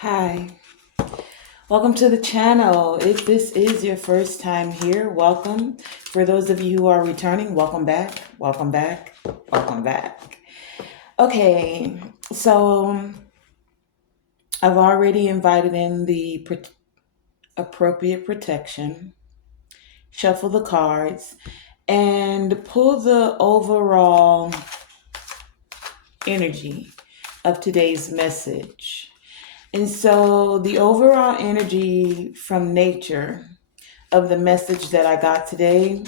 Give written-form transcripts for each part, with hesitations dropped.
Hi, welcome to the channel. If this is your first time here, welcome. For those of you who are returning, welcome back, welcome back, welcome back. Okay, so I've already invited in the appropriate protection, shuffle the cards, and pull the overall energy of today's message. And so the overall energy from nature of the message that I got today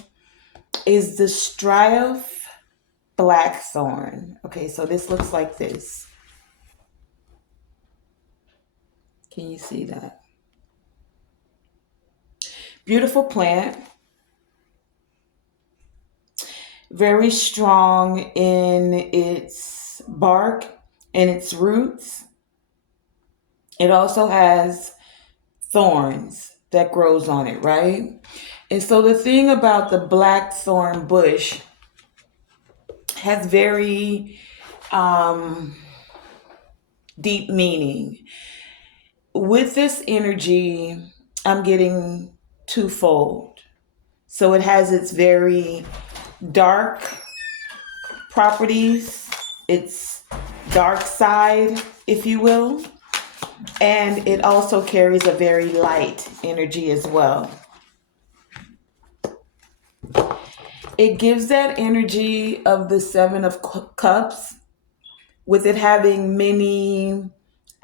is the Strife Blackthorn. Okay, so this looks like this. Can you see that? Beautiful plant, very strong in its bark and its roots. It also has thorns that grows on it, right? And so the thing about the blackthorn bush has very deep meaning. With this energy, I'm getting twofold. So it has its very dark properties, its dark side, if you will, and it also carries a very light energy as well. It gives that energy of the Seven of Cups, with it having many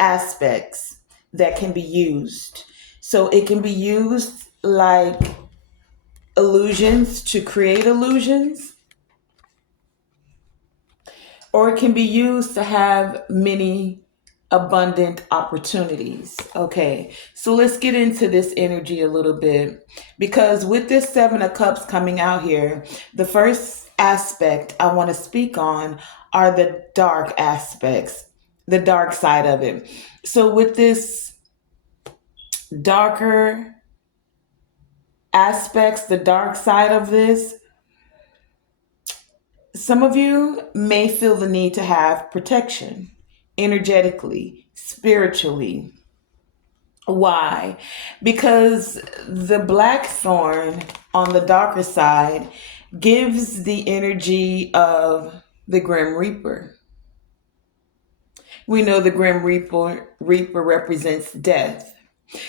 aspects that can be used. So it can be used like illusions to create illusions, or it can be used to have many abundant opportunities. Okay, so let's get into this energy a little bit, because with this Seven of Cups coming out here, the first aspect I want to speak on are the dark aspects, the dark side of it. So with this darker aspects, the dark side of this, some of you may feel the need to have protection energetically, spiritually. Why? Because the blackthorn on the darker side gives the energy of the Grim Reaper. We know the Reaper represents death.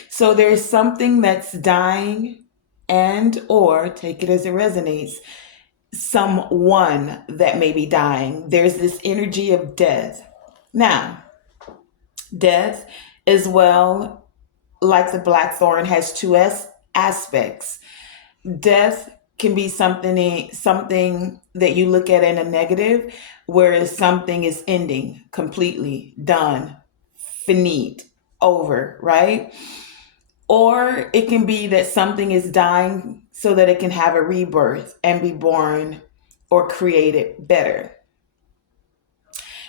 So there's something that's dying, and or take it as it resonates, someone that may be dying. There's this energy of death. Now, death as well, like the blackthorn, has two aspects. Death can be something that you look at in a negative, whereas something is ending completely, done, finite, over, right? Or it can be that something is dying so that it can have a rebirth and be born or created better.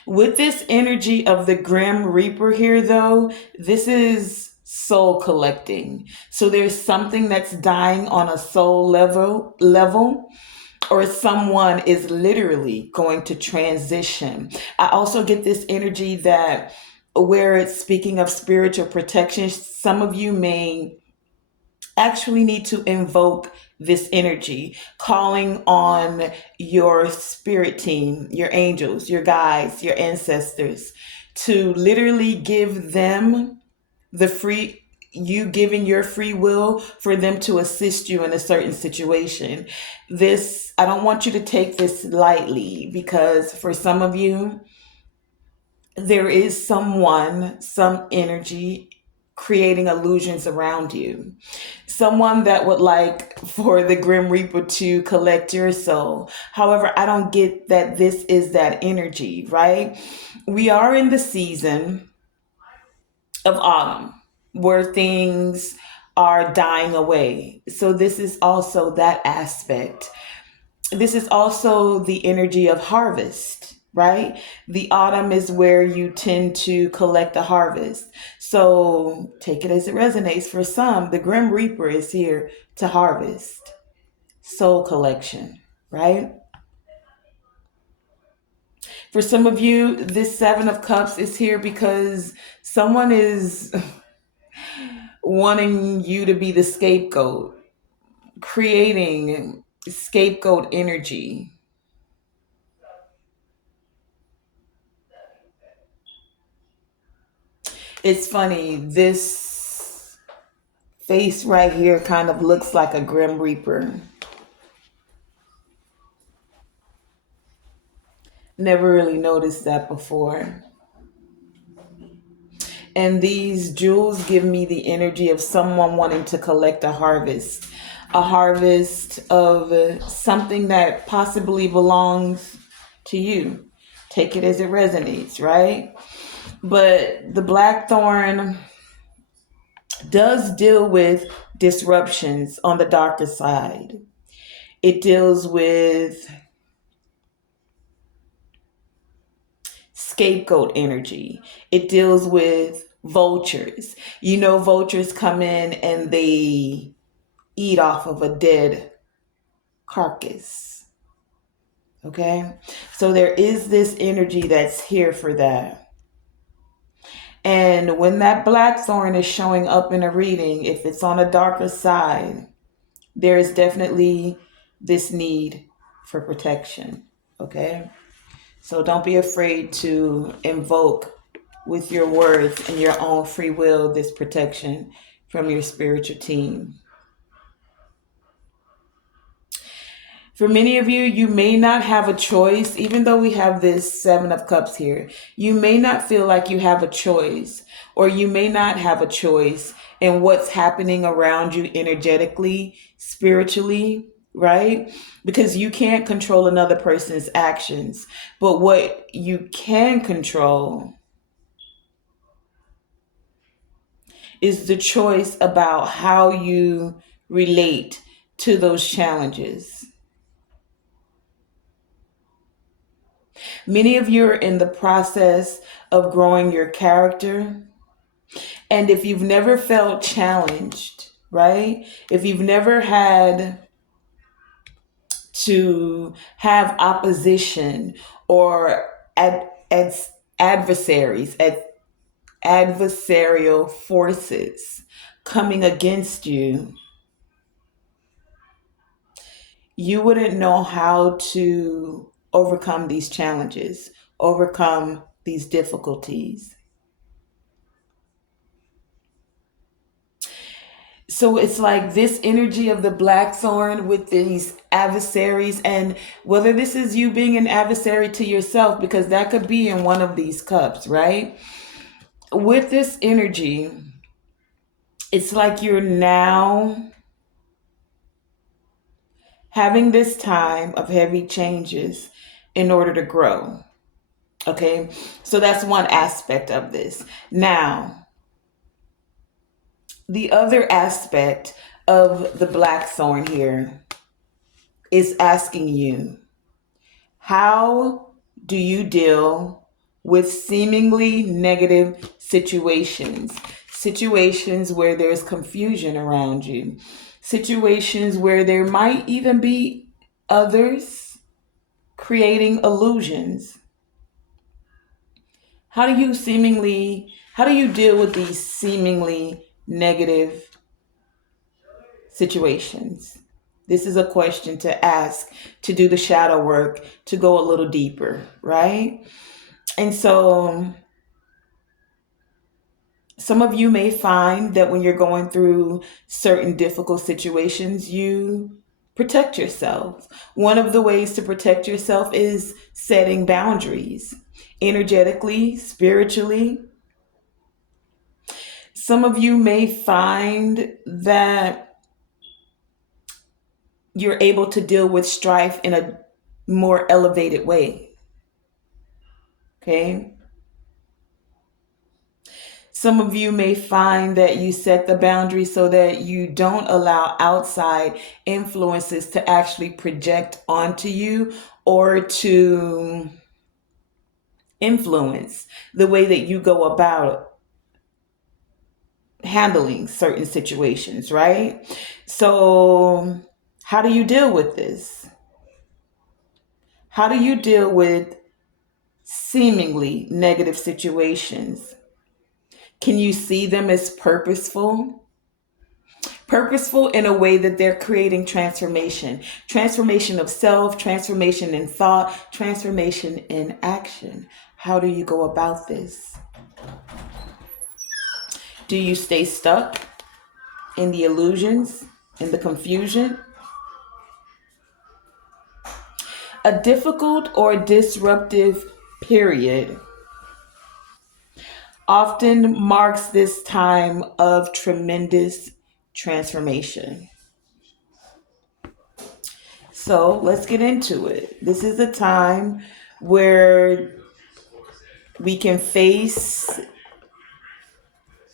With this energy of the Grim Reaper here, though, this is soul collecting. So there's something that's dying on a soul level, or someone is literally going to transition. I also get this energy that where it's speaking of spiritual protection, some of you may actually need to invoke this energy, calling on your spirit team, your angels, your guides, your ancestors, to literally give them the free, you giving your free will for them to assist you in a certain situation. This, I don't want you to take this lightly, because for some of you, there is someone, some energy creating illusions around you. Someone that would like for the Grim Reaper to collect your soul. However, I don't get that this is that energy, right? We are in the season of autumn where things are dying away. So this is also that aspect. This is also the energy of harvest, right? The autumn is where you tend to collect the harvest. So take it as it resonates. For some, the Grim Reaper is here to harvest soul collection, right? For some of you, this Seven of Cups is here because someone is wanting you to be the scapegoat, creating scapegoat energy. It's funny, this face right here kind of looks like a Grim Reaper. Never really noticed that before. And these jewels give me the energy of someone wanting to collect a harvest of something that possibly belongs to you. Take it as it resonates, right? But the blackthorn does deal with disruptions on the darker side. It deals with scapegoat energy. It deals with vultures. You know, vultures come in and they eat off of a dead carcass. Okay? So there is this energy that's here for that. And when that blackthorn is showing up in a reading, if it's on a darker side, there is definitely this need for protection. Okay? So don't be afraid to invoke with your words and your own free will this protection from your spiritual team. For many of you, you may not have a choice, even though we have this Seven of Cups here. You may not feel like you have a choice, or you may not have a choice in what's happening around you energetically, spiritually, right? Because you can't control another person's actions. But what you can control is the choice about how you relate to those challenges. Many of you are in the process of growing your character. And if you've never felt challenged, right? If you've never had to have opposition or ad, adversaries, adversarial forces coming against you, you wouldn't know how to overcome these challenges, overcome these difficulties. So it's like this energy of the blackthorn with these adversaries, and whether this is you being an adversary to yourself, because that could be in one of these cups, right? With this energy, it's like you're now having this time of heavy changes in order to grow. Okay, so that's one aspect of this. Now, the other aspect of the blackthorn here is asking you, how do you deal with seemingly negative situations? Situations where there's confusion around you, situations where there might even be others creating illusions. How do you deal with these seemingly negative situations? This is a question to ask, to do the shadow work, to go a little deeper, right? And so some of you may find that when you're going through certain difficult situations, you protect yourself. One of the ways to protect yourself is setting boundaries, energetically, spiritually. Some of you may find that you're able to deal with strife in a more elevated way. Okay. Some of you may find that you set the boundary so that you don't allow outside influences to actually project onto you or to influence the way that you go about handling certain situations, right? So, how do you deal with this? How do you deal with seemingly negative situations? Can you see them as purposeful? Purposeful in a way that they're creating transformation, transformation of self, transformation in thought, transformation in action. How do you go about this? Do you stay stuck in the illusions, in the confusion? A difficult or disruptive period often marks this time of tremendous transformation. So let's get into it. This is a time where we can face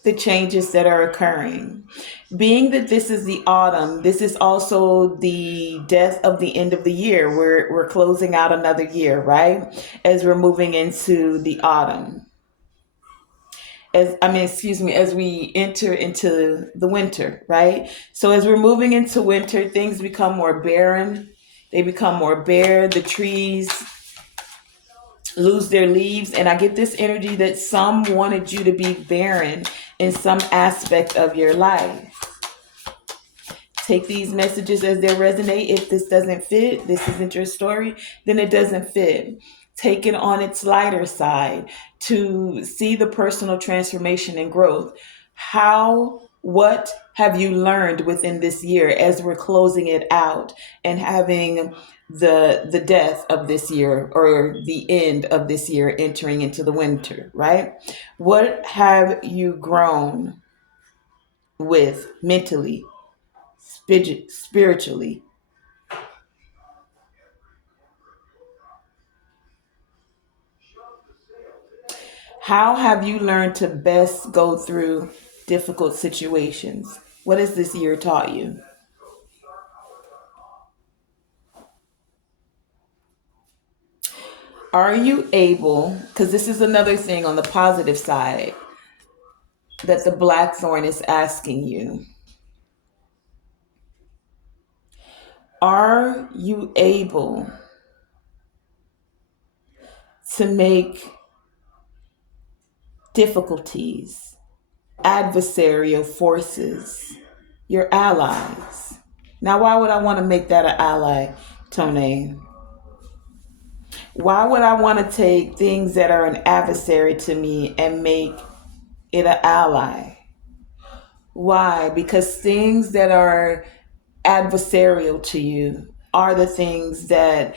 the changes that are occurring. Being that this is the autumn, this is also the death of the end of the year. We're closing out another year, right? As we're moving into the autumn. As we enter into the winter, right? So as we're moving into winter, things become more barren. They become more bare. The trees lose their leaves. And I get this energy that some wanted you to be barren in some aspect of your life. Take these messages as they resonate. If this doesn't fit, this isn't your story, then it doesn't fit. Take it on its lighter side to see the personal transformation and growth. What have you learned within this year as we're closing it out and having the death of this year or the end of this year entering into the winter, right? What have you grown with mentally, spiritually? How have you learned to best go through difficult situations? What has this year taught you? Are you able, because this is another thing on the positive side that the blackthorn is asking you, are you able to make difficulties, adversarial forces, your allies? Now, why would I want to make that an ally, Tonae? Why would I want to take things that are an adversary to me and make it an ally? Why? Because things that are adversarial to you are the things that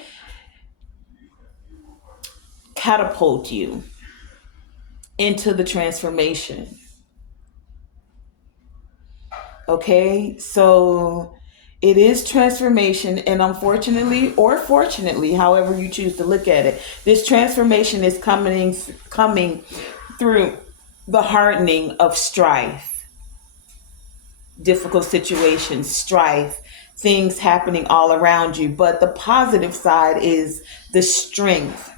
catapult you into the transformation. Okay? So it is transformation, and unfortunately or fortunately, however you choose to look at it, this transformation is coming through the hardening of strife, difficult situations, strife, things happening all around you. But the positive side is the strength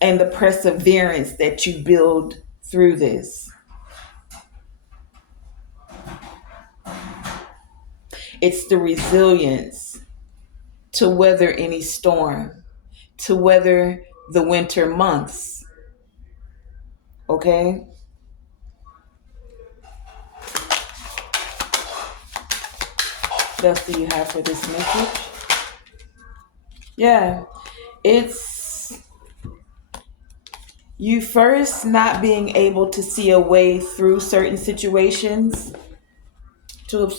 and the perseverance that you build through this. It's the resilience to weather any storm, to weather the winter months. Okay? What else do you have for this message? Yeah, it's you first not being able to see a way through certain situations. To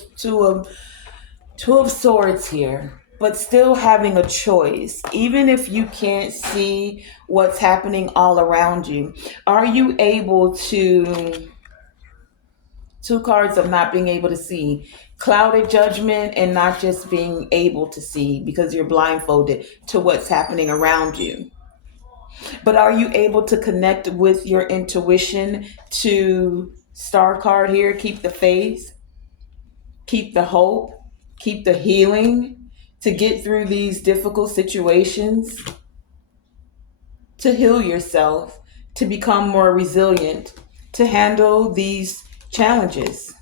Two of Swords here, but still having a choice. Even if you can't see what's happening all around you, are you able to? Two cards of not being able to see. Clouded judgment and not just being able to see because you're blindfolded to what's happening around you. But are you able to connect with your intuition to Star card here? Keep the faith, keep the hope, keep the healing to get through these difficult situations, to heal yourself, to become more resilient, to handle these challenges,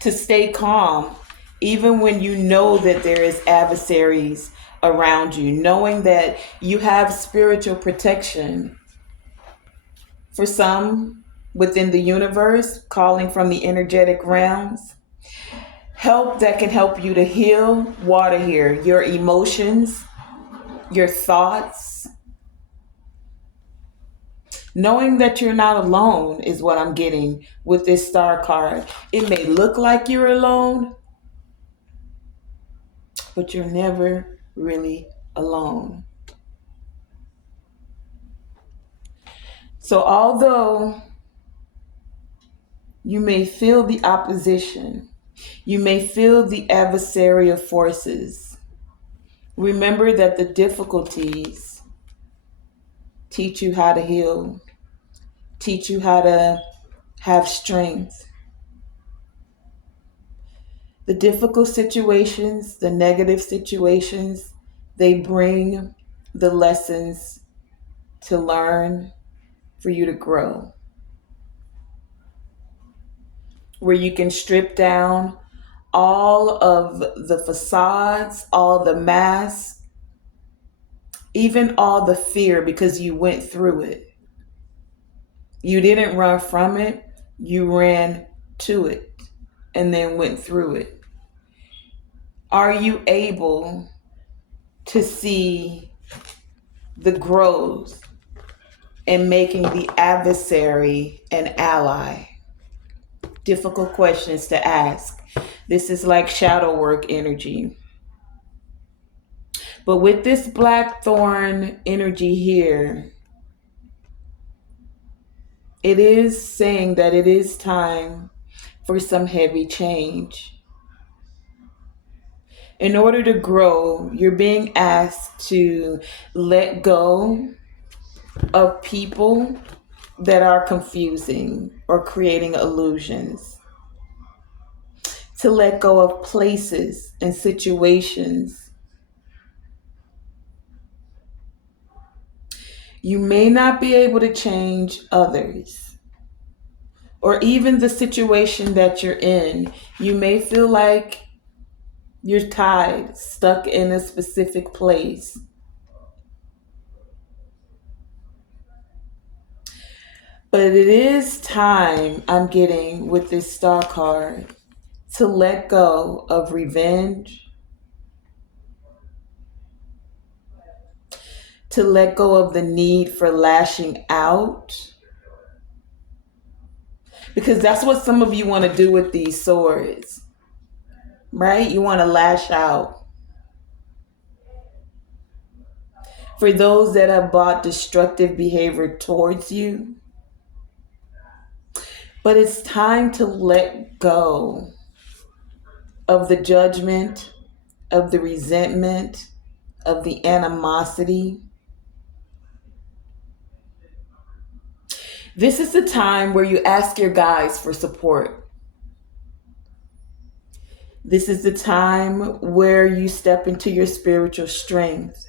to stay calm, even when you know that there is adversaries around you, knowing that you have spiritual protection. For some within the universe, calling from the energetic realms, help that can help you to heal water here, your emotions, your thoughts. Knowing that you're not alone is what I'm getting with this star card. It may look like you're alone, but you're never really alone. So, although you may feel the opposition, you may feel the adversarial forces, remember that the difficulties teach you how to heal, teach you how to have strength. The difficult situations, the negative situations, they bring the lessons to learn for you to grow. Where you can strip down all of the facades, all the masks, even all the fear because you went through it. You didn't run from it, you ran to it and then went through it. Are you able to see the growth in making the adversary an ally? Difficult questions to ask. This is like shadow work energy. But with this blackthorn energy here, it is saying that it is time for some heavy change. In order to grow, you're being asked to let go of people that are confusing or creating illusions, to let go of places and situations. You may not be able to change others or even the situation that you're in. You may feel like you're tied, stuck in a specific place. But it is time, I'm getting with this star card, to let go of revenge, to let go of the need for lashing out. Because that's what some of you want to do with these swords, right? You want to lash out. For those that have brought destructive behavior towards you. But it's time to let go of the judgment, of the resentment, of the animosity. This is the time where you ask your guides for support. This is the time where you step into your spiritual strength.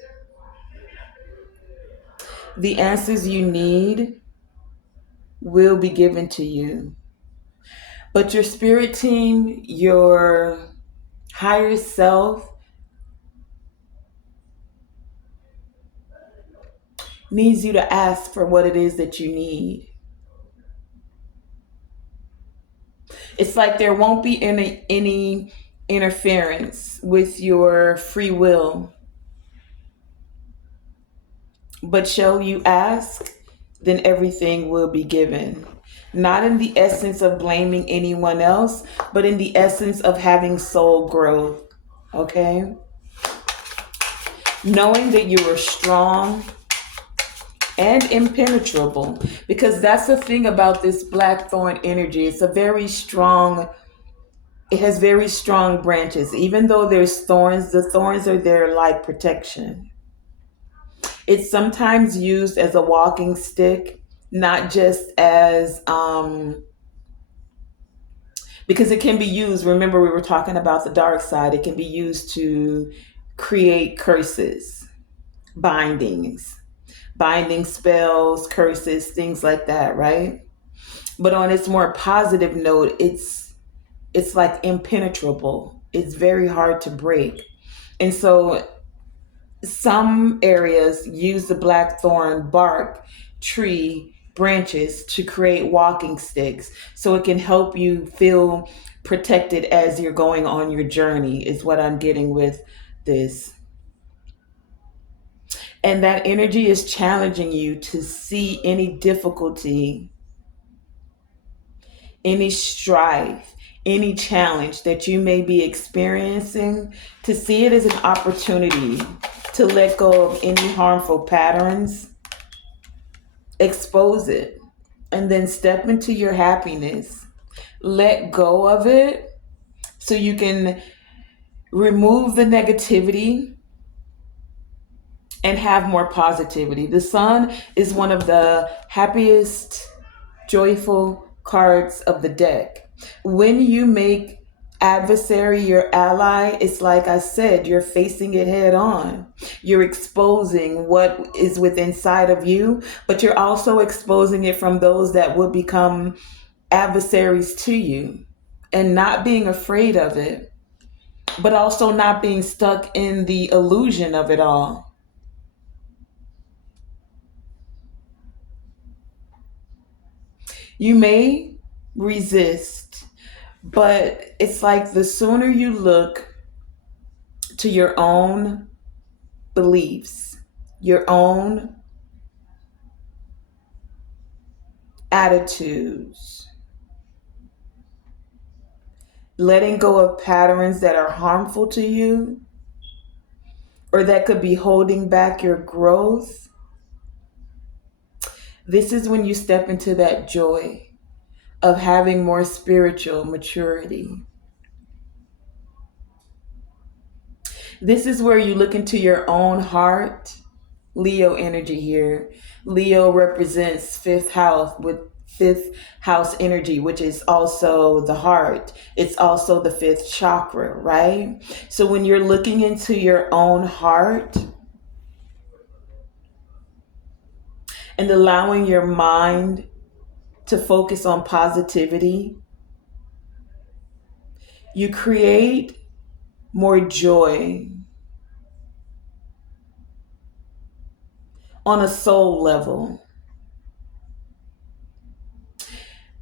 The answers you need will be given to you. But your spirit team, your higher self, needs you to ask for what it is that you need. It's like there won't be any interference with your free will. But shall you ask, then everything will be given. Not in the essence of blaming anyone else, but in the essence of having soul growth. Okay? Knowing that you are strong and impenetrable. Because that's the thing about this blackthorn energy. It's a very strong, it has very strong branches. Even though there's thorns, the thorns are there like protection. It's sometimes used as a walking stick, not just as, because it can be used, remember we were talking about the dark side, it can be used to create curses, bindings, binding spells, curses, things like that, right? But on its more positive note, it's like impenetrable. It's very hard to break. And so Some areas use the blackthorn bark tree branches to create walking sticks so it can help you feel protected as you're going on your journey, is what I'm getting with this. And that energy is challenging you to see any difficulty, any strife, any challenge that you may be experiencing, to see it as an opportunity to let go of any harmful patterns, expose it, and then step into your happiness. Let go of it so you can remove the negativity and have more positivity. The sun is one of the happiest, joyful cards of the deck. When you make adversary your ally, it's like I said, you're facing it head on. You're exposing what is within inside of you, but you're also exposing it from those that would become adversaries to you, and not being afraid of it, but also not being stuck in the illusion of it all. You may resist, but it's like the sooner you look to your own beliefs, your own attitudes, letting go of patterns that are harmful to you or that could be holding back your growth, this is when you step into that joy of having more spiritual maturity. This is where you look into your own heart. Leo energy here. Leo represents fifth house, with fifth house energy, which is also the heart. It's also the fifth chakra, right? So when you're looking into your own heart and allowing your mind to focus on positivity, you create more joy on a soul level.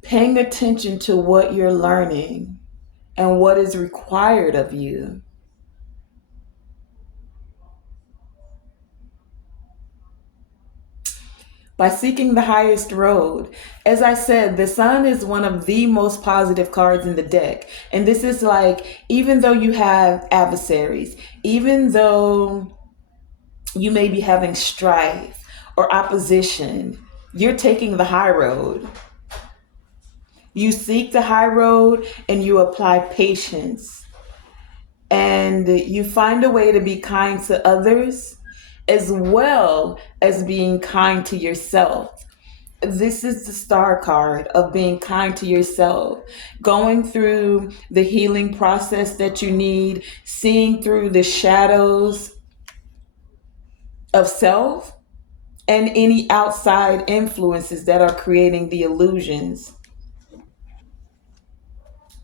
Paying attention to what you're learning and what is required of you. By seeking the highest road. As I said, the sun is one of the most positive cards in the deck. And this is like, even though you have adversaries, even though you may be having strife or opposition, you're taking the high road. You seek the high road and you apply patience. And you find a way to be kind to others as well as being kind to yourself. This is the star card of being kind to yourself, going through the healing process that you need, seeing through the shadows of self and any outside influences that are creating the illusions.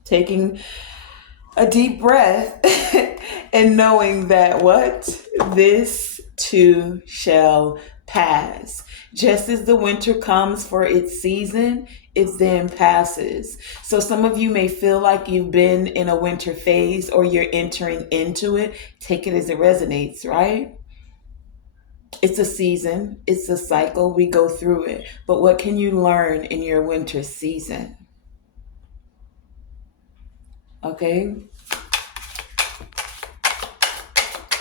Taking a deep breath and knowing that what? This too shall pass. Just as the winter comes for its season, it then passes. So some of you may feel like you've been in a winter phase or you're entering into it. Take it as it resonates, right? It's a season, it's a cycle, we go through it. But what can you learn in your winter season? Okay?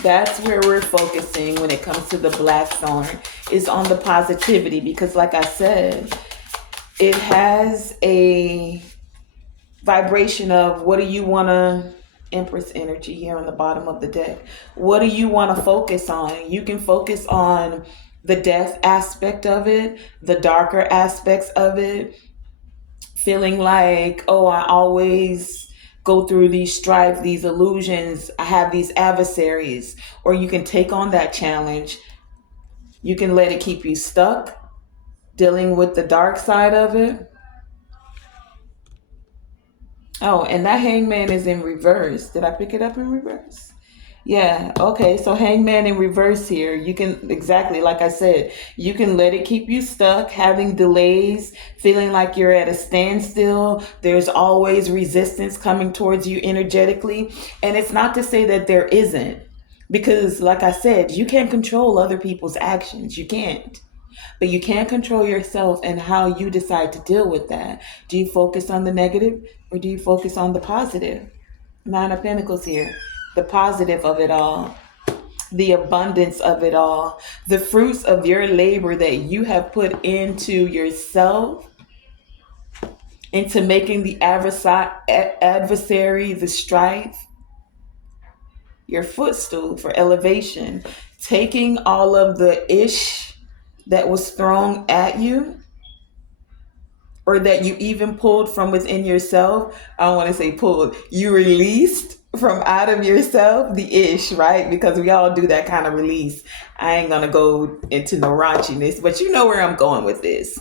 That's where we're focusing when it comes to the blackthorn, is on the positivity, because like I said, it has a vibration of what do you want to, Empress energy here on the bottom of the deck. What do you want to focus on? You can focus on the death aspect of it, the darker aspects of it, feeling like, oh, I always go through these strife, these illusions, I have these adversaries. Or you can take on that challenge. You can let it keep you stuck, dealing with the dark side of it. Oh, and that hangman is in reverse. Did I pick it up in reverse? Yeah, okay. So hangman in reverse here. You can, exactly like I said, you can let it keep you stuck, having delays, feeling like you're at a standstill. There's always resistance coming towards you energetically. And it's not to say that there isn't, because like I said, you can't control other people's actions. You can't. But you can control yourself and how you decide to deal with that. Do you focus on the negative or do you focus on the positive? Nine of Pentacles here. The positive of it all, the abundance of it all, the fruits of your labor that you have put into yourself, into making the adversary, the strife, your footstool for elevation, taking all of the ish that was thrown at you or that you even pulled from within yourself. I don't want to say pulled, you released from out of yourself the ish, right? Because we all do that kind of release. I ain't gonna go into no raunchiness, but you know where I'm going with this.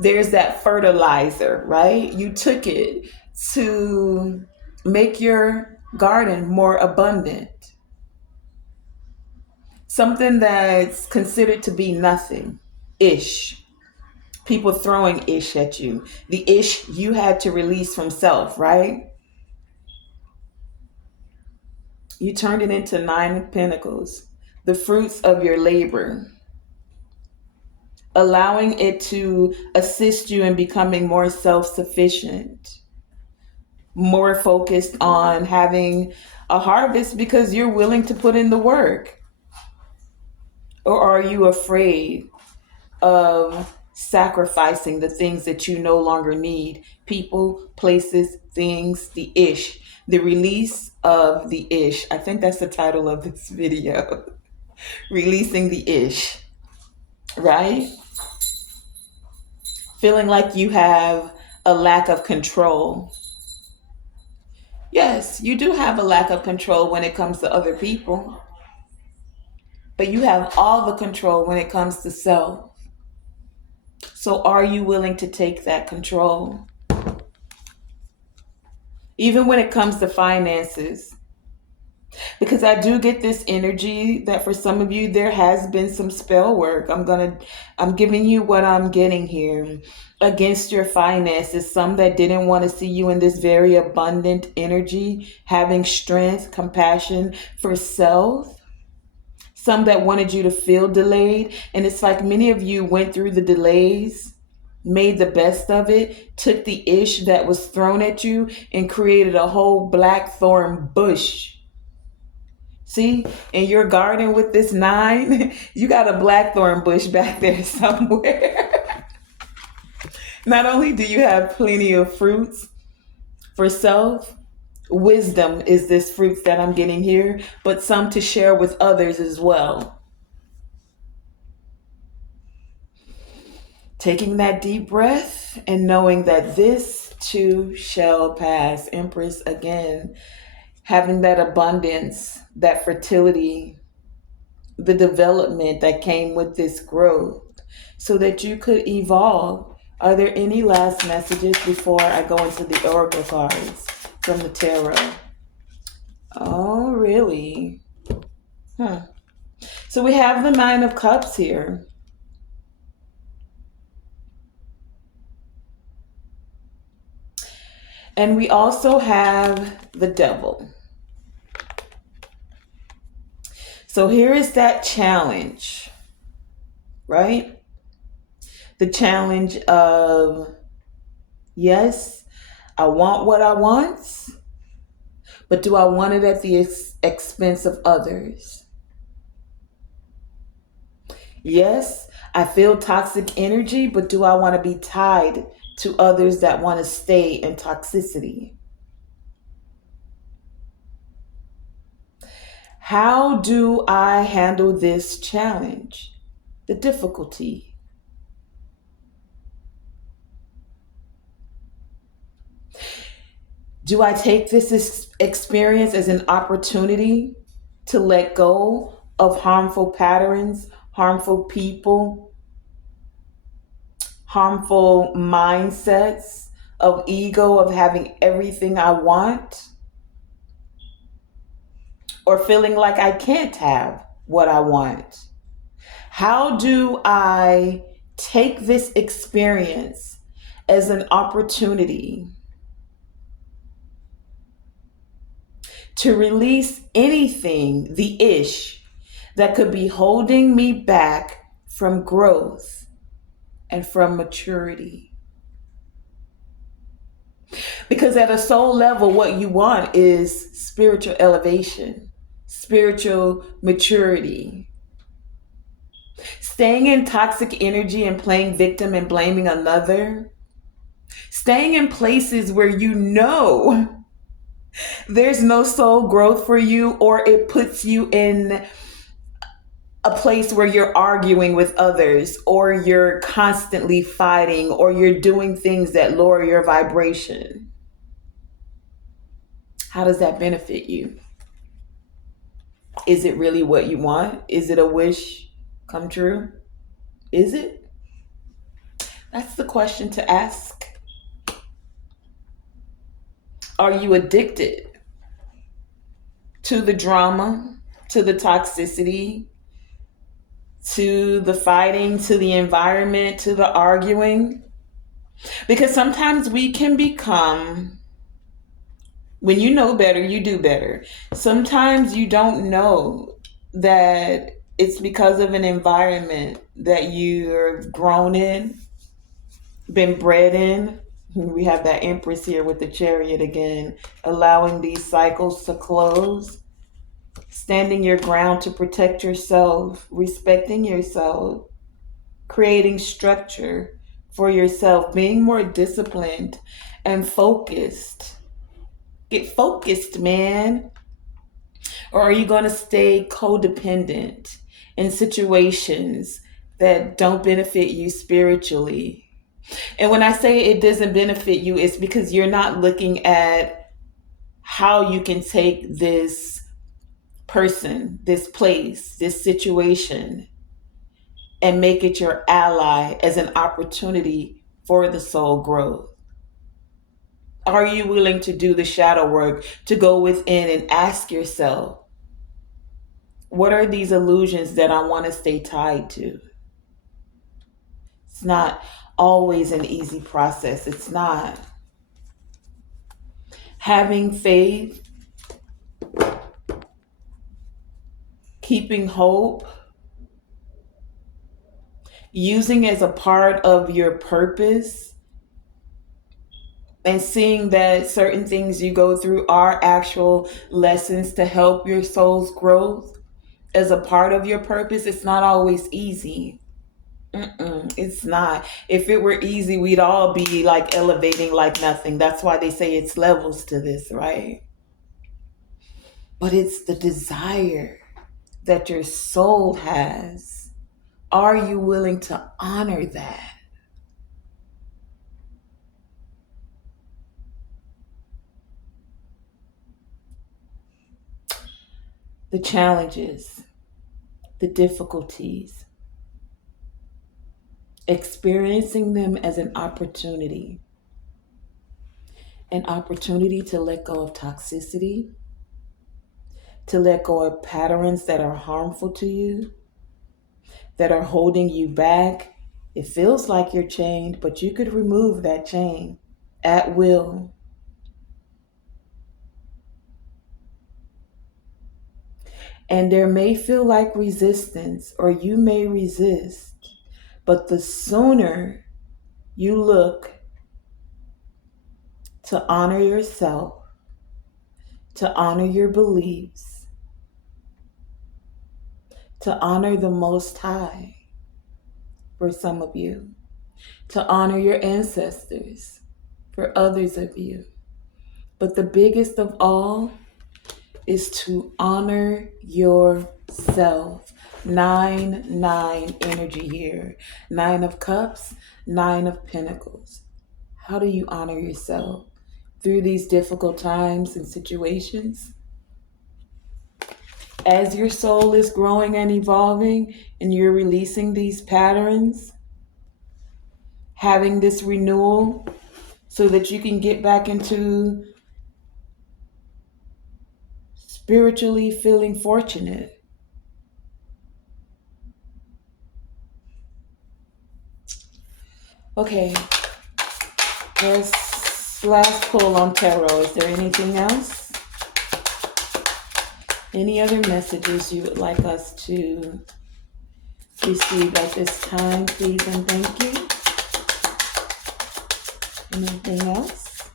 There's that fertilizer, right? You took it to make your garden more abundant. Something that's considered to be nothing ish, people throwing ish at you. The ish you had to release from self, right? You turned it into Nine of Pentacles. The fruits of your labor. Allowing it to assist you in becoming more self sufficient, more focused on having a harvest because you're willing to put in the work. Or are you afraid of sacrificing the things that you no longer need? People, places, things, the ish. The release of the ish. I think that's the title of this video. Releasing the ish, right? Feeling like you have a lack of control. Yes, you do have a lack of control when it comes to other people, but you have all the control when it comes to self. So are you willing to take that control? Even when it comes to finances, because I do get this energy that for some of you there has been some spell work. I'm giving you what I'm getting here against your finances. Some that didn't want to see you in this very abundant energy, having strength, compassion for self. Some that wanted you to feel delayed, and it's like many of you went through the delays, made the best of it, took the ish that was thrown at you and created a whole blackthorn bush. See, in your garden with this nine, you got a blackthorn bush back there somewhere. Not only do you have plenty of fruits for self, wisdom is this fruits that I'm getting here, but some to share with others as well. Taking that deep breath and knowing that this too shall pass. Empress again, having that abundance, that fertility, the development that came with this growth so that you could evolve. Are there any last messages before I go into the oracle cards from the tarot? Oh, really? Huh. So we have the Nine of Cups here. And we also have the Devil. So here is that challenge, right? The challenge of, yes, I want what I want, but do I want it at the expense of others? Yes, I feel toxic energy, but do I want to be tied to others that want to stay in toxicity? How do I handle this challenge? The difficulty. Do I take this experience as an opportunity to let go of harmful patterns, harmful people, harmful mindsets of ego, of having everything I want? or feeling like I can't have what I want? How do I take this experience as an opportunity to release anything, the ish, that could be holding me back from growth and from maturity? Because at a soul level, what you want is spiritual elevation, spiritual maturity. Staying in toxic energy and playing victim and blaming another, staying in places where you know there's no soul growth for you, or it puts you in a place where you're arguing with others, or you're constantly fighting, or you're doing things that lower your vibration. How does that benefit you? Is it really what you want? Is it a wish come true? Is it? That's the question to ask. Are you addicted to the drama, to the toxicity, to the fighting, to the environment, to the arguing? Because sometimes we can become, when you know better, you do better. Sometimes you don't know that it's because of an environment that you're grown in, been bred in. We have that Empress here with the Chariot again, allowing these cycles to close, standing your ground to protect yourself, respecting yourself, creating structure for yourself, being more disciplined and focused. Get focused, man. Or are you going to stay codependent in situations that don't benefit you spiritually? And when I say it doesn't benefit you, it's because you're not looking at how you can take this person, this place, this situation, and make it your ally as an opportunity for the soul growth. Are you willing to do the shadow work, to go within and ask yourself, what are these illusions that I want to stay tied to? It's not always an easy process. It's not. Having faith, keeping hope, using as a part of your purpose, and seeing that certain things you go through are actual lessons to help your soul's growth as a part of your purpose. It's not always easy. It's not. If it were easy, we'd all be like elevating like nothing. That's why they say it's levels to this, right? But it's the desire that your soul has. Are you willing to honor that? The challenges, the difficulties, experiencing them as an opportunity to let go of toxicity, to let go of patterns that are harmful to you, that are holding you back. It feels like you're chained, but you could remove that chain at will. And there may feel like resistance, or you may resist, but the sooner you look to honor yourself, to honor your beliefs, to honor the Most High for some of you, to honor your ancestors for others of you. But the biggest of all is to honor yourself. 9-9 energy here. 9 of Cups, 9 of Pentacles. How do you honor yourself through these difficult times and situations? As your soul is growing and evolving and you're releasing these patterns, having this renewal so that you can get back into spiritually feeling fortunate. Okay, let's last pull on tarot. Is there anything else? Any other messages you would like us to receive at this time, please and thank you? Anything else?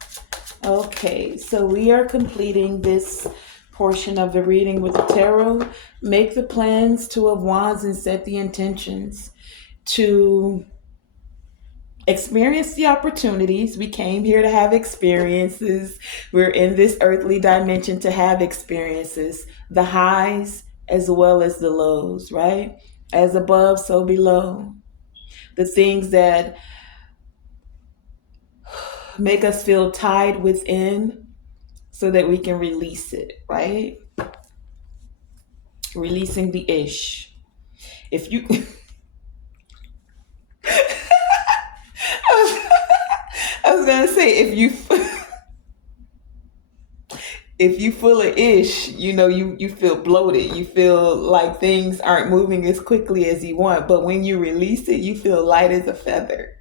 Okay, so we are completing this portion of the reading with the tarot. Make the plans, Two of Wands, and set the intentions to experience the opportunities. We came here to have experiences. We're in this earthly dimension to have experiences, the highs as well as the lows, right? As above, so below. The things that make us feel tied within so that we can release it, right? Releasing the ish. If you I was gonna say if you full of ish, you feel bloated. You feel like things aren't moving as quickly as you want. But when you release it, you feel light as a feather.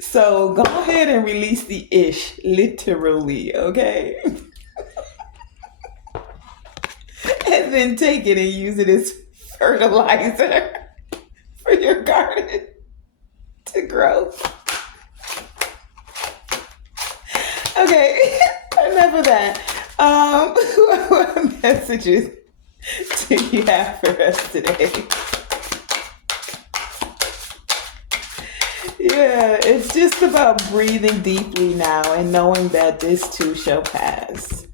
So go ahead and release the ish, literally, okay? And then take it and use it as fertilizer for your garden to grow. Okay, enough of that. What messages do you have for us today? Yeah, it's just about breathing deeply now and knowing that this too shall pass.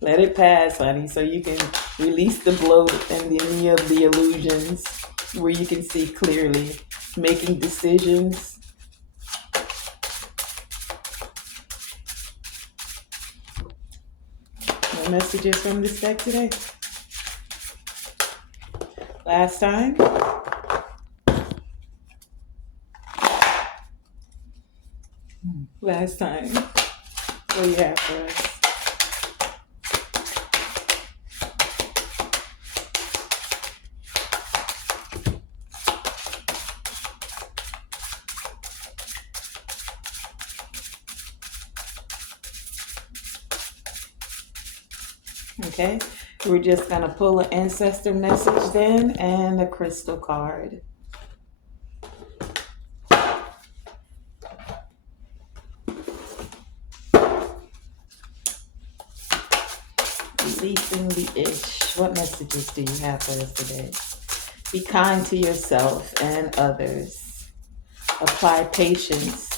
Let it pass, honey, so you can release the bloat and any of the illusions where you can see clearly, making decisions. No messages from this deck today? Last time? Last time. What do you have for us? Okay, we're just going to pull an ancestor message then and a crystal card. Releasing the ish. What messages do you have for us today? Be kind to yourself and others. Apply patience.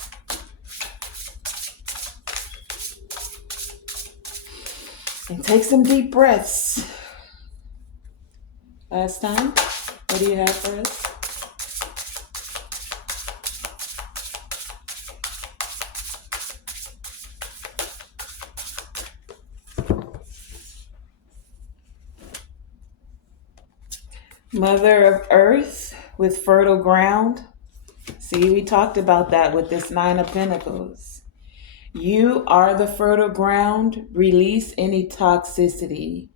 And take some deep breaths. Last time, what do you have for us? Mother of Earth with fertile ground. See, we talked about that with this Nine of Pentacles. You are the fertile ground. Release any toxicity.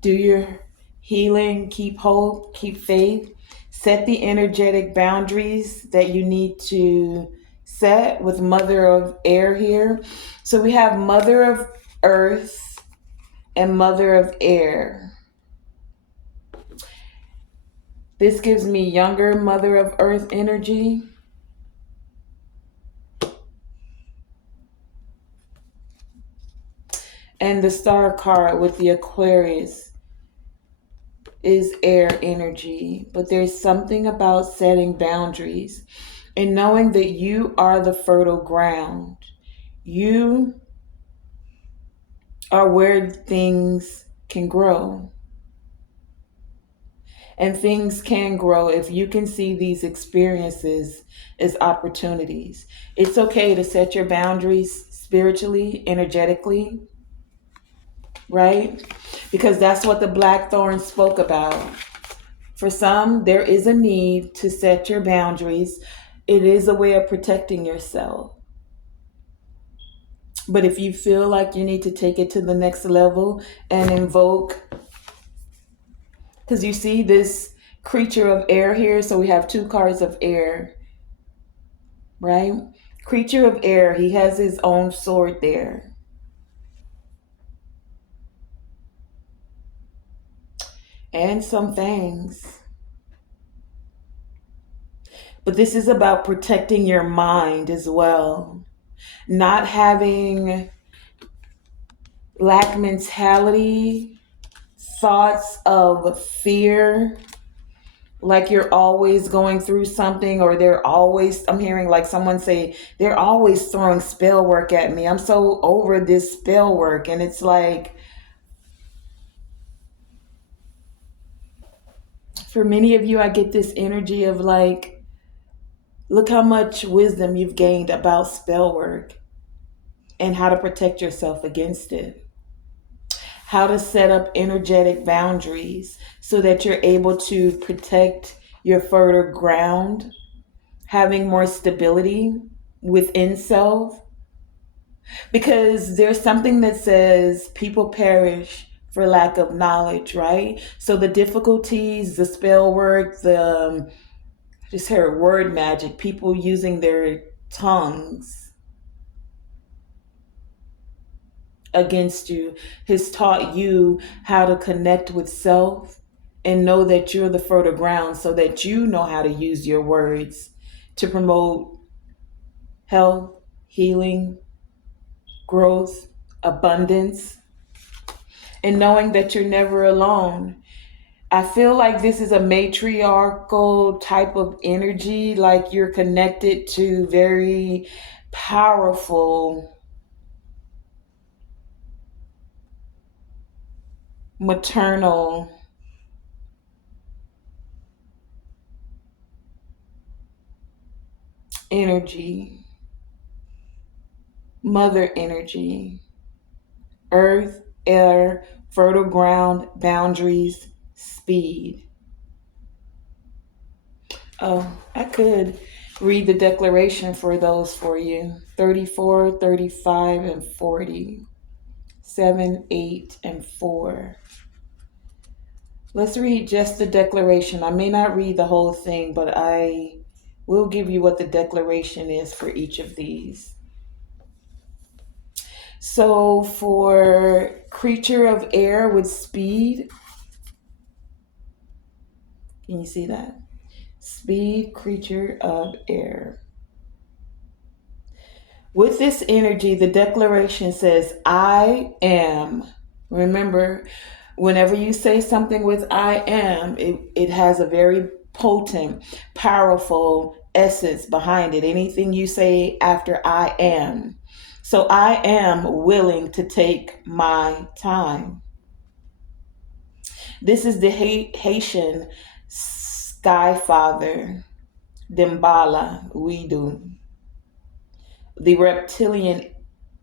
Do your healing. Keep hope. Keep faith. Set the energetic boundaries that you need to set with Mother of Air here. So we have Mother of Earth and Mother of Air. This gives me younger Mother of Earth energy. And the Star card with the Aquarius is air energy. But there's something about setting boundaries and knowing that you are the fertile ground. You are where things can grow. And things can grow if you can see these experiences as opportunities. It's okay to set your boundaries spiritually, energetically, right? Because that's what the Blackthorn spoke about. For some, there is a need to set your boundaries. It is a way of protecting yourself. But if you feel like you need to take it to the next level and invoke, because you see this creature of air here, so we have two cards of air, right? Creature of air, he has his own sword there. And some fangs. But this is about protecting your mind as well. Not having lack mentality, thoughts of fear, like you're always going through something, or they're always, I'm hearing like someone say, they're always throwing spell work at me. I'm so over this spell work. And it's like, for many of you, I get this energy of like, look how much wisdom you've gained about spell work and how to protect yourself against it. How to set up energetic boundaries so that you're able to protect your fertile ground, having more stability within self. Because there's something that says people perish for lack of knowledge, right? So the difficulties, the spell work, I just heard word magic, people using their tongues against you has taught you how to connect with self and know that you're the fertile ground so that you know how to use your words to promote health, healing, growth, abundance, and knowing that you're never alone. I feel like this is a matriarchal type of energy, like you're connected to very powerful maternal energy, mother energy, earth, air, fertile ground, boundaries, speed. Oh, I could read the declaration for those for you. 34, 35, and 40. 7, 8, and 4. Let's read just the declaration. I may not read the whole thing, but I will give you what the declaration is for each of these. So for creature of air with speed, can you see that? Speed, creature of air. With this energy, the declaration says, I am. Remember, whenever you say something with I am, it has a very potent, powerful essence behind it. Anything you say after I am. So I am willing to take my time. This is the Haitian Sky Father, Dimbala, Widu, the reptilian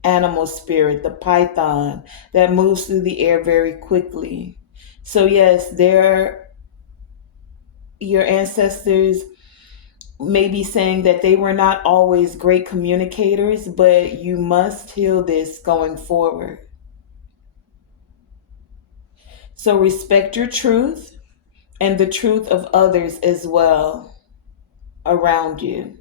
animal spirit, the python that moves through the air very quickly. So yes, your ancestors may be saying that they were not always great communicators, but you must heal this going forward. So respect your truth and the truth of others as well around you.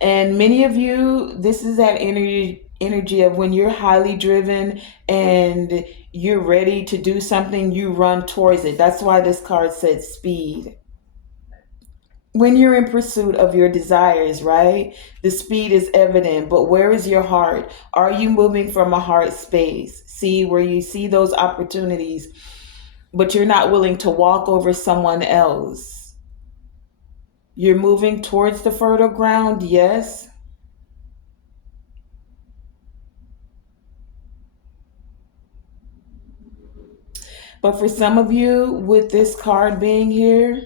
And many of you, this is that energy of when you're highly driven and you're ready to do something, you run towards it. That's why this card said speed. When you're in pursuit of your desires, right? The speed is evident, but where is your heart? Are you moving from a heart space? See, where you see those opportunities, but you're not willing to walk over someone else. You're moving towards the fertile ground, yes. But for some of you, with this card being here,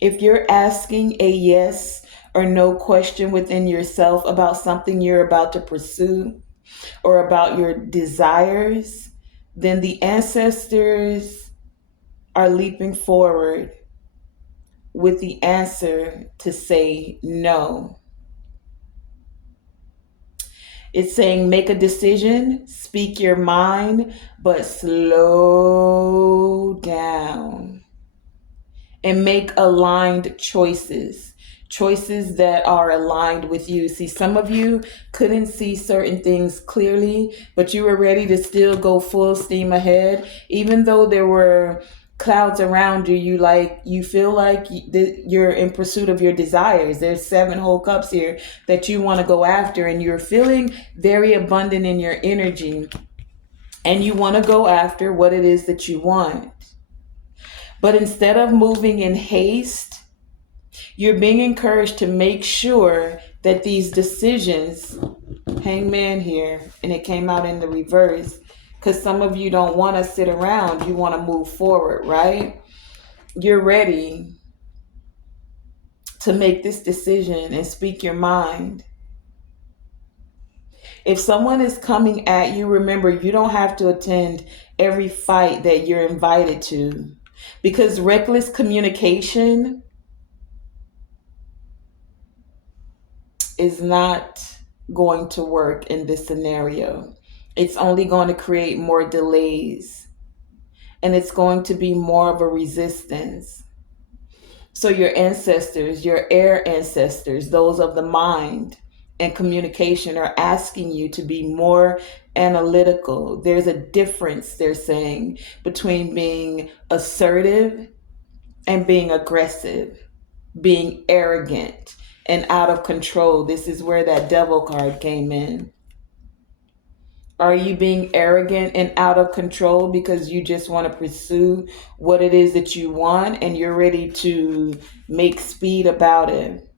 if you're asking a yes or no question within yourself about something you're about to pursue or about your desires, then the ancestors are leaping forward with the answer to say no. It's saying make a decision, speak your mind, but slow down and make aligned choices. Choices that are aligned with you. See, some of you couldn't see certain things clearly, but you were ready to still go full steam ahead, even though there were clouds around you. You feel like you're in pursuit of your desires. There's 7 whole cups here that you want to go after, and you're feeling very abundant in your energy, and you want to go after what it is that you want. But instead of moving in haste, you're being encouraged to make sure that these decisions, hangman here, and it came out in the reverse, because some of you don't want to sit around, you want to move forward, right? You're ready to make this decision and speak your mind. If someone is coming at you, remember, you don't have to attend every fight that you're invited to, because reckless communication is not going to work in this scenario. It's only going to create more delays, and it's going to be more of a resistance. So your ancestors, your air ancestors, those of the mind and communication, are asking you to be more analytical. There's a difference, they're saying, between being assertive and being aggressive, being arrogant and out of control. This is where that devil card came in. Are you being arrogant and out of control because you just want to pursue what it is that you want and you're ready to make speed about it?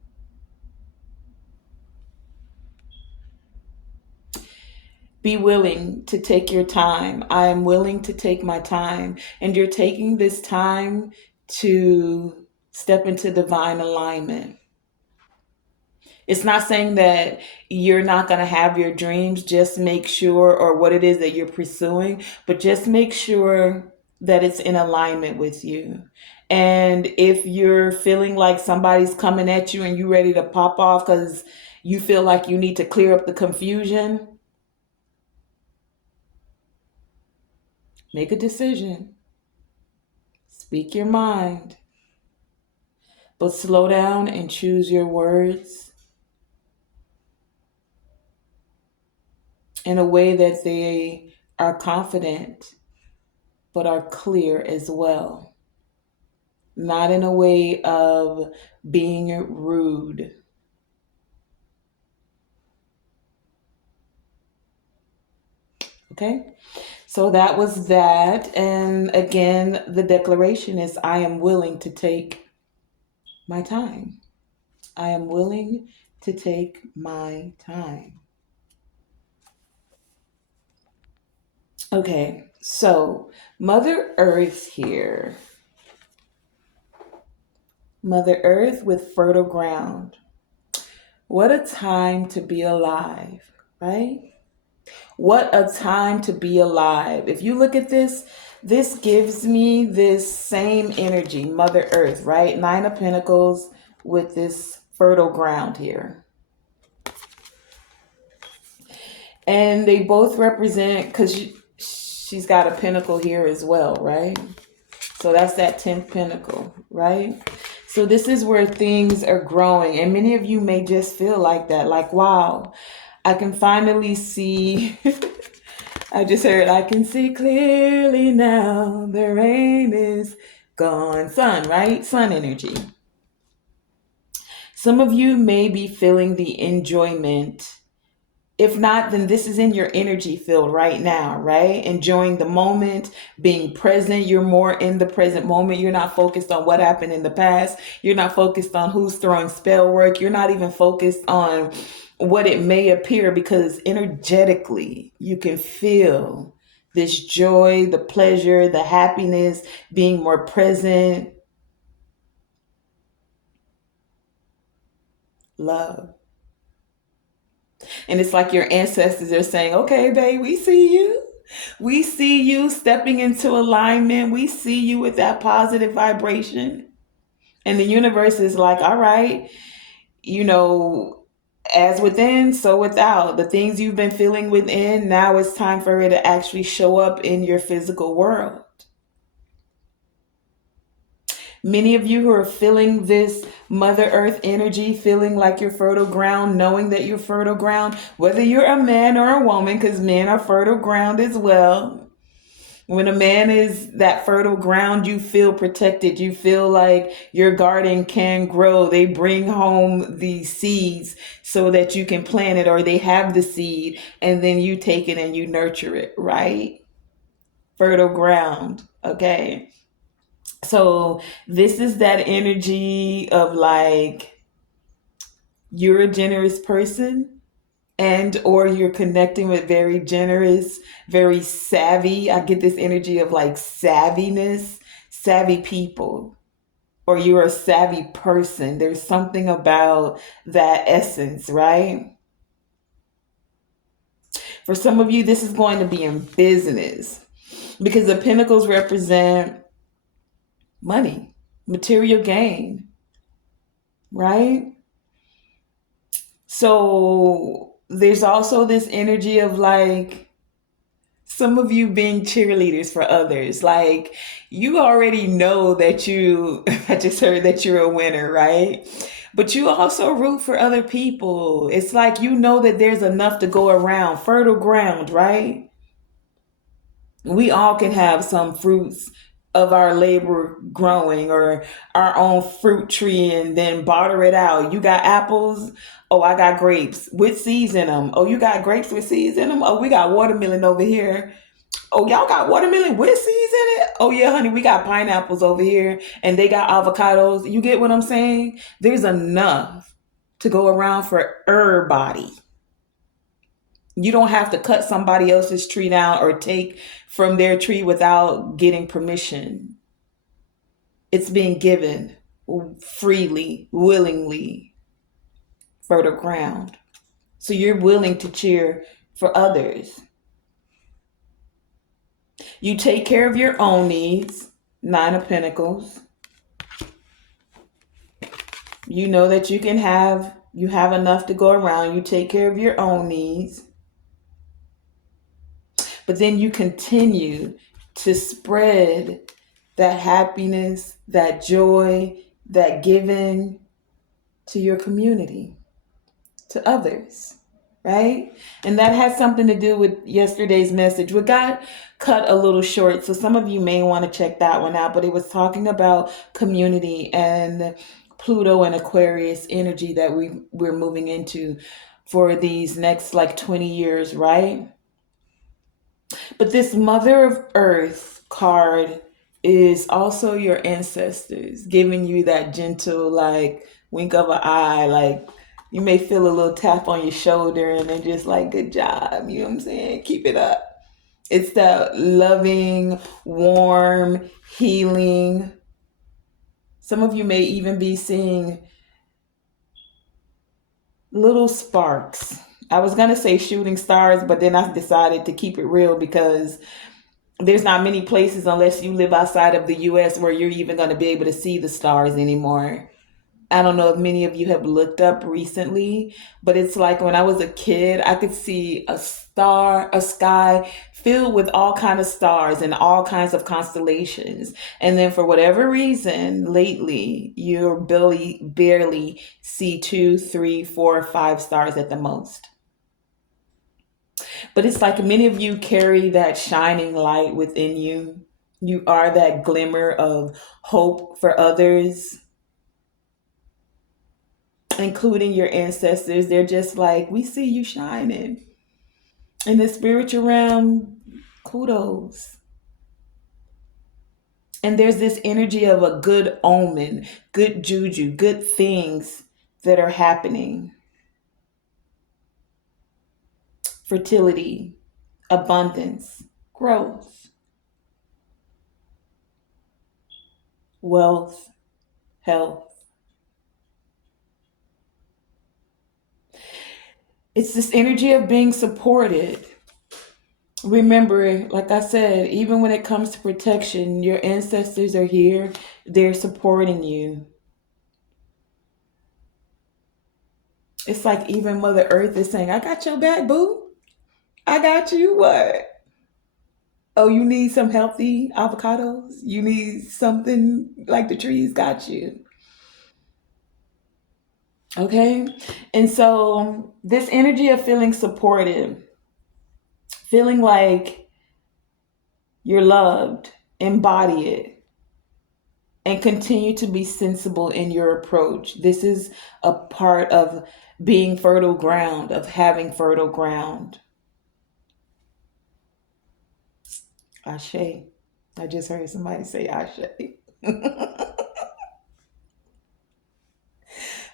Be willing to take your time. I am willing to take my time. And you're taking this time to step into divine alignment. It's not saying that you're not going to have your dreams. Just make sure, or what it is that you're pursuing, but just make sure that it's in alignment with you. And if you're feeling like somebody's coming at you and you're ready to pop off because you feel like you need to clear up the confusion, make a decision. Speak your mind. But slow down and choose your words in a way that they are confident but are clear as well. Not in a way of being rude. Okay? So that was that. And again, the declaration is I am willing to take my time. I am willing to take my time. Okay, so Mother Earth here. Mother Earth with fertile ground. What a time to be alive, right? What a time to be alive. If you look at this, this gives me this same energy, Mother Earth, right? 9 of Pentacles with this fertile ground here. And they both represent, because she's got a pentacle here as well, right? So that's that 10th pentacle, right? So this is where things are growing. And many of you may just feel like that, like, wow, I can finally see. I just heard, I can see clearly now, the rain is gone. Sun, right? Sun energy. Some of you may be feeling the enjoyment. If not, then this is in your energy field right now, right? Enjoying the moment, being present. You're more in the present moment. You're not focused on what happened in the past. You're not focused on who's throwing spell work. You're not even focused on what it may appear, because energetically you can feel this joy, the pleasure, the happiness, being more present. Love. And it's like your ancestors are saying, okay, babe, we see you. We see you stepping into alignment. We see you with that positive vibration. And the universe is like, all right, you know, As within, so without. The things you've been feeling within, now it's time for it to actually show up in your physical world. Many of you who are feeling this Mother Earth energy, feeling like you're fertile ground, knowing that you're fertile ground, whether you're a man or a woman, because men are fertile ground as well. When a man is that fertile ground, you feel protected. You feel like your garden can grow. They bring home the seeds so that you can plant it, or they have the seed and then you take it and you nurture it, right? Fertile ground. Okay. So this is that energy of like you're a generous person, and or you're connecting with very generous, very savvy. I get this energy of like savviness, savvy people, or you're a savvy person. There's something about that essence, right? For some of you, this is going to be in business because the pentacles represent money, material gain, right? So there's also this energy of like some of you being cheerleaders for others. Like you already know that you, I just heard that you're a winner, right? But you also root for other people. It's like you know that there's enough to go around, fertile ground, right? We all can have some fruits of our labor growing or our own fruit tree and then barter it out. You got apples. Oh, I got grapes with seeds in them. Oh, you got grapes with seeds in them. Oh, we got watermelon over here. Oh, y'all got watermelon with seeds in it? Oh, yeah, honey, we got pineapples over here and they got avocados. You get what I'm saying? There's enough to go around for everybody. You don't have to cut somebody else's tree down or take from their tree without getting permission. It's being given freely, willingly, fertile ground. So you're willing to cheer for others. You take care of your own needs, Nine of Pentacles. You know that you have enough to go around. You take care of your own needs. But then you continue to spread that happiness, that joy, that giving to your community, to others, right? And that has something to do with yesterday's message. We got cut a little short, so some of you may want to check that one out, but it was talking about community and Pluto and Aquarius energy that we're moving into for these next like 20 years, right? But this Mother of Earth card is also your ancestors giving you that gentle, like, wink of an eye. Like, you may feel a little tap on your shoulder and they're just like, good job. You know what I'm saying? Keep it up. It's that loving, warm, healing. Some of you may even be seeing little sparks. I was going to say shooting stars, but then I decided to keep it real because there's not many places unless you live outside of the US where you're even going to be able to see the stars anymore. I don't know if many of you have looked up recently, but it's like when I was a kid, I could see a sky filled with all kinds of stars and all kinds of constellations. And then for whatever reason, lately, you barely see two, three, four, five stars at the most. But it's like many of you carry that shining light within you. You are that glimmer of hope for others, including your ancestors. They're just like, we see you shining. In the spiritual realm, kudos. And there's this energy of a good omen, good juju, good things that are happening. Fertility, abundance, growth, wealth, health. It's this energy of being supported. Remember, like I said, even when it comes to protection, your ancestors are here. They're supporting you. It's like even Mother Earth is saying, I got your back, boo. I got you. What? Oh, you need some healthy avocados? You need something like the trees got you. Okay. And so, this energy of feeling supported, feeling like you're loved, embody it, and continue to be sensible in your approach. This is a part of being fertile ground, of having fertile ground. Ashe. I just heard somebody say Ashe.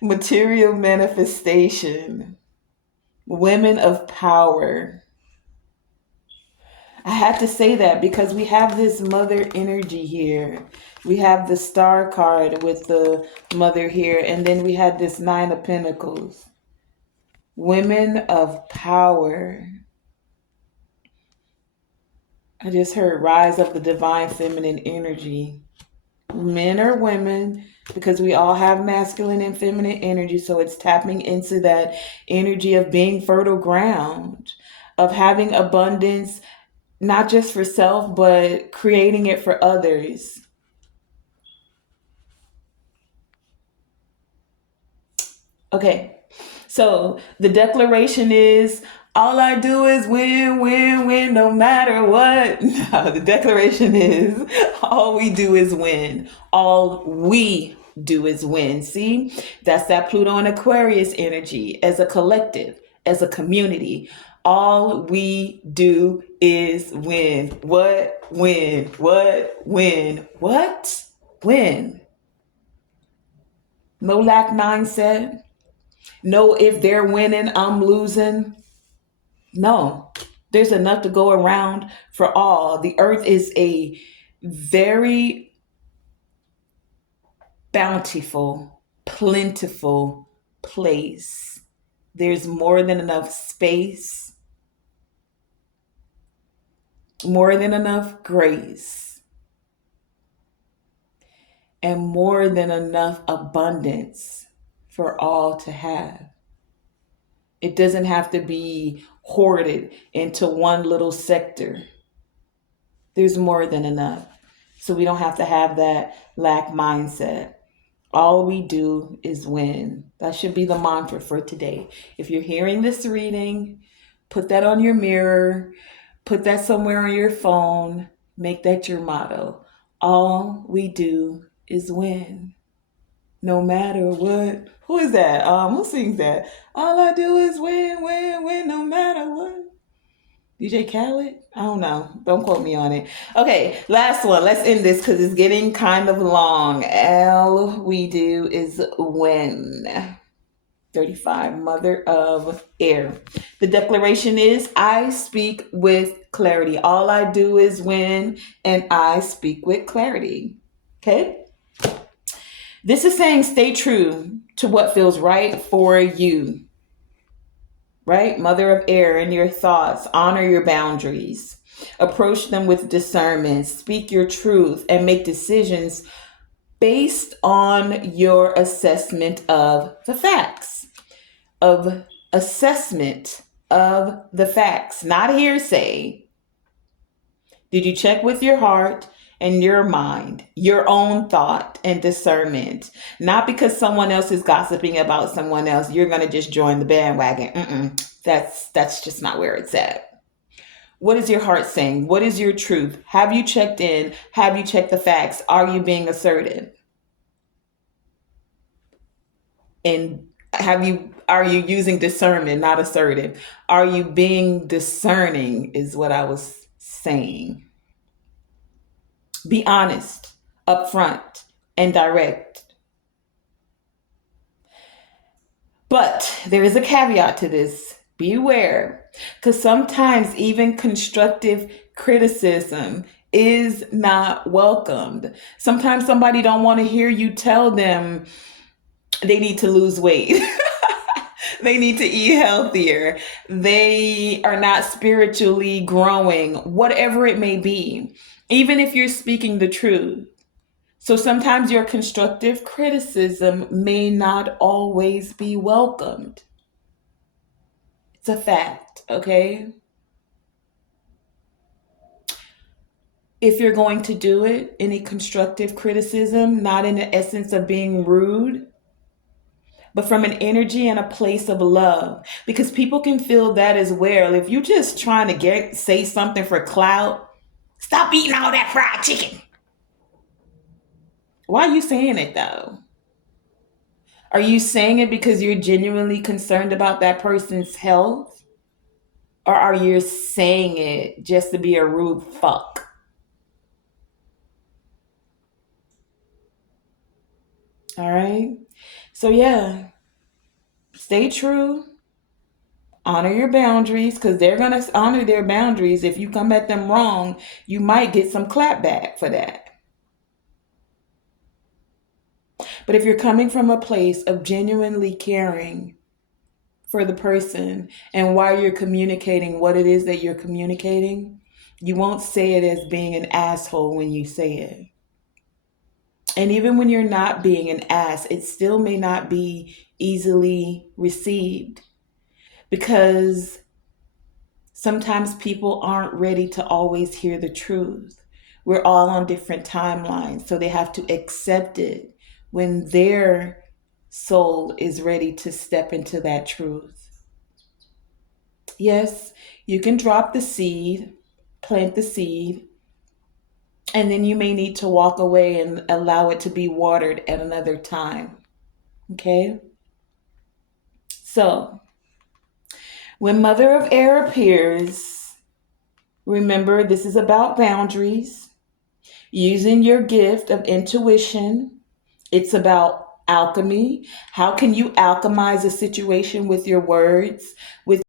Material manifestation. Women of power. I had to say that because we have this mother energy here. We have the star card with the mother here, and then we had this nine of pentacles. Women of power. I just heard rise of the divine feminine energy. Men or women, because we all have masculine and feminine energy, so it's tapping into that energy of being fertile ground, of having abundance, not just for self, but creating it for others. Okay, so the declaration is all I do is win, win, win, no matter what. No, the declaration is all we do is win. All we do is win. See, that's that Pluto and Aquarius energy as a collective, as a community. All we do is win. What? Win. What? Win. What? Win. No lack mindset. No, if they're winning, I'm losing. No, there's enough to go around for all. The earth is a very bountiful, plentiful place. There's more than enough space, more than enough grace, and more than enough abundance for all to have. It doesn't have to be hoarded into one little sector. There's more than enough. So we don't have to have that lack mindset. All we do is win. That should be the mantra for today. If you're hearing this reading, put that on your mirror, put that somewhere on your phone, make that your motto. All we do is win. No matter what. Who is that? Who sings that? All I do is win, win, win, no matter what. DJ Khaled? I don't know. Don't quote me on it. Okay, last one. Let's end this because it's getting kind of long. All we do is win. 35, Mother of Air. The declaration is I speak with clarity. All I do is win, and I speak with clarity. Okay? This is saying stay true to what feels right for you. Right? Mother of air, in your thoughts, honor your boundaries, approach them with discernment, speak your truth, and make decisions based on your assessment of the facts. Of assessment of the facts, not hearsay. Did you check with your heart and your mind, your own thought and discernment? Not because someone else is gossiping about someone else, you're going to just join the bandwagon. That's just not where it's at. What is your heart saying? What is your truth? Have you checked in? Have you checked the facts? Are you being assertive? And are you using discernment, not assertive? Are you being discerning is what I was saying. Be honest, upfront, and direct. But there is a caveat to this. Beware, because sometimes even constructive criticism is not welcomed. Sometimes somebody don't want to hear you tell them they need to lose weight. They need to eat healthier. They are not spiritually growing, whatever it may be, even if you're speaking the truth. So sometimes your constructive criticism may not always be welcomed. It's a fact, okay? If you're going to do it, any constructive criticism, not in the essence of being rude, but from an energy and a place of love. Because people can feel that as well. If you're just trying to say something for clout, stop eating all that fried chicken. Why are you saying it though? Are you saying it because you're genuinely concerned about that person's health? Or are you saying it just to be a rude fuck? All right. So, yeah, stay true, honor your boundaries because they're going to honor their boundaries. If you come at them wrong, you might get some clapback for that. But if you're coming from a place of genuinely caring for the person and why you're communicating what it is that you're communicating, you won't say it as being an asshole when you say it. And even when you're not being an ass, it still may not be easily received because sometimes people aren't ready to always hear the truth. We're all on different timelines, so they have to accept it when their soul is ready to step into that truth. Yes, you can drop the seed, plant the seed, and then you may need to walk away and allow it to be watered at another time. Okay? So, when Mother of Air appears, remember this is about boundaries, using your gift of intuition. It's about alchemy. How can you alchemize a situation with your words, with